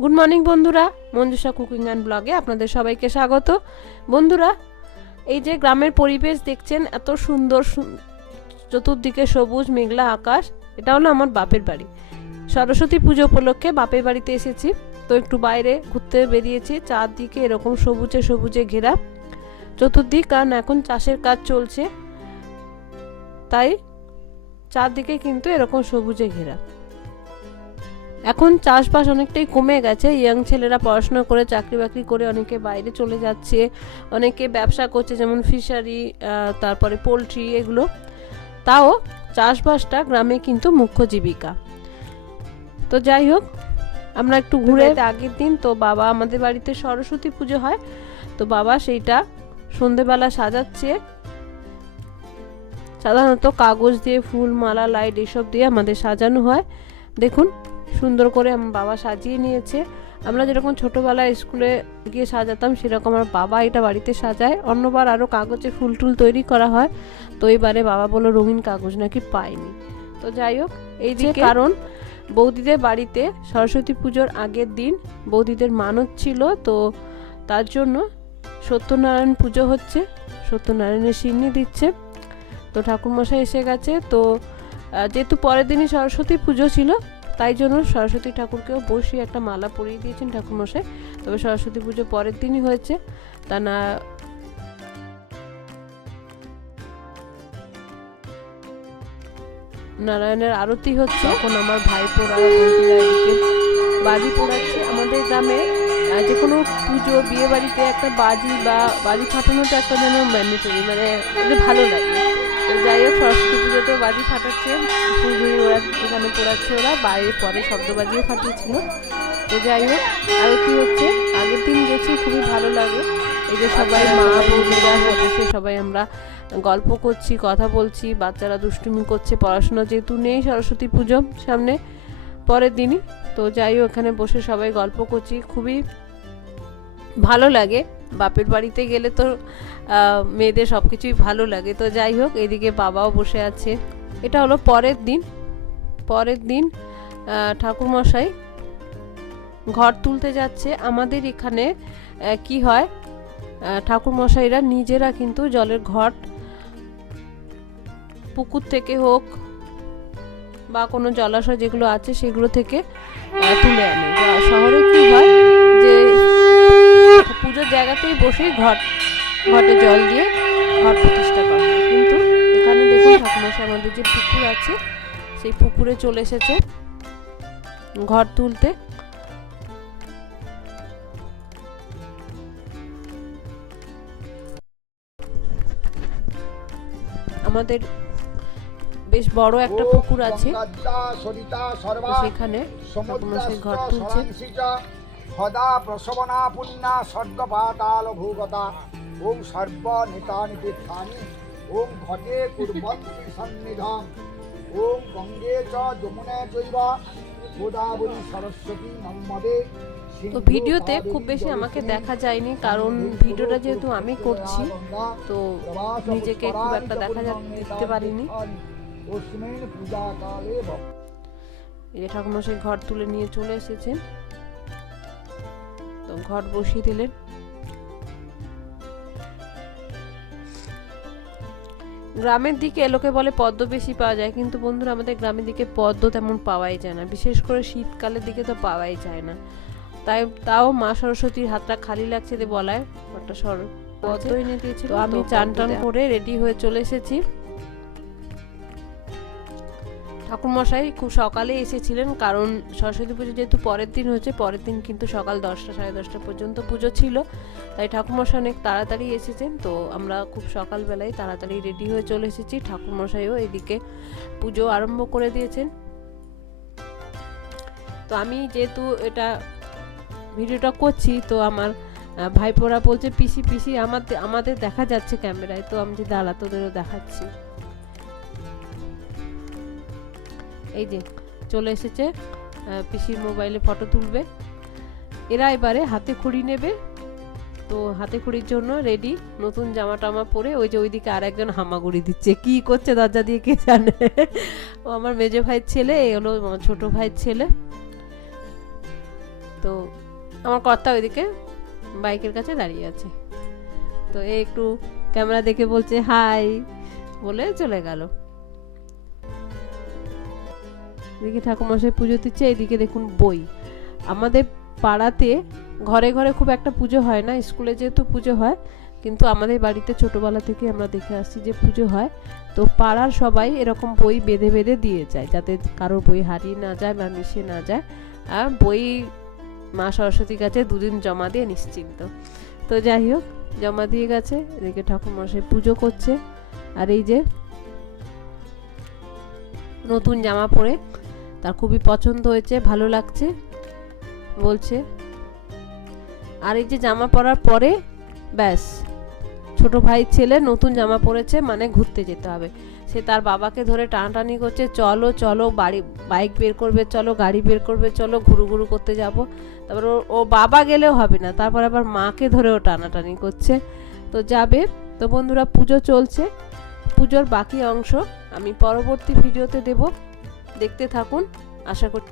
Good morning বন্ধুরা, মঞ্জুষা cooking and ব্লগে আপনাদের সবাইকে স্বাগত। বন্ধুরা, এই যে গ্রামের পরিবেশ দেখছেন, এত সুন্দর, চতুর্দিকে সবুজ মেঘলা আকাশ, এটা হলো আমার বাপের বাড়ি। সরস্বতী পুজো উপলক্ষে বাপের বাড়িতে এসেছি, তো একটু বাইরে ঘুরতে বেরিয়েছি। চারদিকে এরকম সবুজে সবুজে ঘেরা চতুর্দিক, কারণ এখন চাষের কাজ চলছে, তাই চারদিকে কিন্তু এরকম সবুজে ঘেরা। এখন চাষবাস অনেকটাই কমে গেছে, ইয়াং ছেলেরা পড়াশোনা করে চাকরি বাকরি করে অনেকে বাইরে চলে যাচ্ছে, অনেকে ব্যবসা করছে, যেমন ফিশারি, তারপরে পোলট্রি, এগুলো। তাও চাষবাসটা গ্রামে কিন্তু মুখ্য জীবিকা। তো যাই হোক, আমরা একটু ঘুরে, আগের দিন তো বাবা, আমাদের বাড়িতে সরস্বতী পুজো হয়, তো বাবা সেইটা সন্ধেবেলা সাজাচ্ছে। সাধারণত কাগজ দিয়ে ফুল, মালা, লাইট এসব দিয়ে আমাদের সাজানো হয়। দেখুন সুন্দর করে আমার বাবা সাজিয়ে নিয়েছে। আমরা যেরকম ছোটোবেলায় স্কুলে গিয়ে সাজাতাম, সেরকম আমার বাবা এটা বাড়িতে সাজায়। অন্যবার আরও কাগজে ফুল টুল তৈরি করা হয়, তো এইবারে বাবা বললো রঙিন কাগজ নাকি পায়নি। তো যাই হোক, এই যে কারণ বৌদিদের বাড়িতে সরস্বতী পুজোর আগের দিন বৌদিদের মানত ছিল, তো তার জন্য সত্যনারায়ণ পুজো হচ্ছে, সত্যনারায়ণের সিন্নি দিচ্ছে। তো ঠাকুরমশাই এসে গেছে, তো যেহেতু পরের দিনই সরস্বতী পুজো ছিল, তাই জন্য সরস্বতী ঠাকুরকেও বসিয়ে একটা মালা পরিয়ে দিয়েছেন ঠাকুরমশাই। তবে সরস্বতী পুজো পরের দিনই হয়েছে, তা না নারায়ণের আরতি হচ্ছে। এখন আমার ভাইপোরা বাজি পোড়াচ্ছে। আমাদের গ্রামে যে কোনো পুজো, বিয়ে বাড়িতে একটা বাজি বা বাজি ফাটানোটা একটা যেন ম্যান্ডেটরি, মানে ভালো লাগে। তো যাই হোক, সরস্বতী পুজোতেও বাজি ফাটাচ্ছে, পুজোয় ওরা এখানে পোড়াচ্ছে, ওরা বাইরে পরে শব্দবাজিও ফাটিয়েছিল। তো যাই হোক, আরতি হচ্ছে। আগের দিন গেছি, খুবই ভালো লাগে। এই যে সবাই মা বৌদিরা বসে সবাই আমরা গল্প করছি, কথা বলছি, বাচ্চারা দুষ্টুমি করছে। পড়াশোনা যেহেতু নেই সরস্বতী পুজো সামনে, পরের দিনই, তো যাই হোক এখানে বসে সবাই গল্প করছি, খুবই ভালো লাগে। বাপের বাড়িতে গেলে তো মেয়েদের সব কিছুই ভালো লাগে। তো যাই হোক, এদিকে বাবাও বসে আছে। এটা হলো পরের দিন ঠাকুরমশাই ঘর তুলতে যাচ্ছে। আমাদের এখানে কি হয়, ঠাকুরমশাইরা নিজেরা কিন্তু জলের ঘট পুকুর থেকে হোক বা কোনো জলাশয় যেগুলো আছে সেগুলো থেকে তুলে আনে। শহরে কি হয় যে পুজোর জায়গাতেই বসে ঘটে জল দিয়ে ঘট প্রতিষ্ঠা করা হয়, কিন্তু এখানে দেখুন ঠাকুরমশাই আমাদের যে পুকুর আছে সেই পুকুরে চলে এসেছে ঘট তুলতে। আমাদের বেশ বড় একটা পুকুর আছে, সেখানে ঠাকুরমশাই ঘট তুলছে। সদা প্রসবনা পুণ্যা স্বর্গপাতাল ভূগতা ওম সর্ব নিতানি তীর্থানি ওম ঘটে কুর্বন্তি সন্নিধান ওম গঙ্গে চ যমুনে চৈব গোদাবরী সরস্বতী নর্মদে। তো ভিডিওতে খুব বেশি আমাকে দেখা যায়নি, কারণ ভিডিওটা যেহেতু আমি করছি, তো নিজেকে খুব একটা দেখতে পারিনি। এই ঠাকুরমশাই ঘট তুলে নিয়ে চলে এসেছেন, তো ঘট বসিয়ে দিলেন। গ্রামের দিকে লোকে বলে পদ্ম বেশি পাওয়া যায়, কিন্তু বন্ধুরা আমাদের গ্রামের দিকে পদ্ম তেমন পাওয়াই যায় না, বিশেষ করে শীতকালের দিকে তো পাওয়াই যায় না। তাও মা সরস্বতীর হাতটা খালি লাগছে বলায় একটা পদ্ম এনে দিয়েছিল। তো আমি চান টান করে রেডি হয়ে চলে এসেছি। ঠাকুরমশাই খুব সকালে এসেছিলেন, কারণ সরস্বতী পুজো যেহেতু পরের দিন হচ্ছে, পরের দিন কিন্তু সকাল 10টা সাড়ে 10টা পর্যন্ত পুজো ছিল, তাই ঠাকুরমশাই অনেক তাড়াতাড়ি এসেছেন। তো আমরা খুব সকালবেলায় তাড়াতাড়ি রেডি হয়ে চলে এসেছি। ঠাকুরমশাইও এদিকে পুজো আরম্ভ করে দিয়েছেন। তো আমি যেহেতু এটা ভিডিওটা করছি, তো আমার ভাইপোরা বলছে পিসি পিসি আমাদের দেখা যাচ্ছে ক্যামেরায়, তো আমি যে দাঁড়া তোদেরও দেখাচ্ছি। এই যে চলে এসেছে, পিসির মোবাইলে ফটো তুলবে। এরা এবারে হাতে খড়ি নেবে, তো হাতে খড়ির জন্য রেডি, নতুন জামা টামা পরে। ওই যে ওইদিকে আর একজন হামাগুড়ি দিচ্ছে, কি করছে দরজা দিয়ে কে জানে। ও আমার মেজো ভাইয়ের ছেলে, এই হলো আমার ছোট ভাইয়ের ছেলে। তো আমার কর্তা ওইদিকে বাইকের কাছে দাঁড়িয়ে আছে। তো এ একটু ক্যামেরা দেখে বলছে হাই বলে চলে গেল। এদিকে ঠাকুরমশাই পুজো দিচ্ছে, এইদিকে দেখুন বই। আমাদের পাড়াতে ঘরে ঘরে খুব একটা পুজো হয় না, স্কুলে যেহেতু পুজো হয়, কিন্তু আমাদের বাড়িতে ছোটবেলা থেকে আমরা দেখে আসছি যে পুজো হয়। তো পাড়ার সবাই এরকম বই বেঁধে বেঁধে দিয়ে যায়, যাতে কারোর বই হারিয়ে না যায় বা মিশে না যায়। আর বই মা সরস্বতীর কাছে দুদিন জমা দিয়ে নিশ্চিন্ত। তো যাই হোক, জমা দিয়ে গেছে, এদিকে ঠাকুরমশাই পুজো করছে। আর এই যে নতুন জামা পরে তার খুবই পছন্দ হয়েছে, ভালো লাগছে বলছে। আর এই যে জামা পরার পরে ব্যাস, ছোট ভাই ছেলে নতুন জামা পরেছে মানে ঘুরতে যেতে হবে। সে তার বাবাকে ধরে টানাটানি করছে, চলো চলো, বাইক বের করবে, চলো গাড়ি বের করবে, চলো ঘুরু ঘুরু করতে যাব। তারপর ও বাবা গেলেও হবে না, তারপর আবার মাকে ধরেও টানাটানি করছে। তো যাবে। তো বন্ধুরা, পুজো চলছে, পুজোর বাকি অংশ আমি পরবর্তী ভিডিওতে দেব, দেখতে থাকুন। আশা করি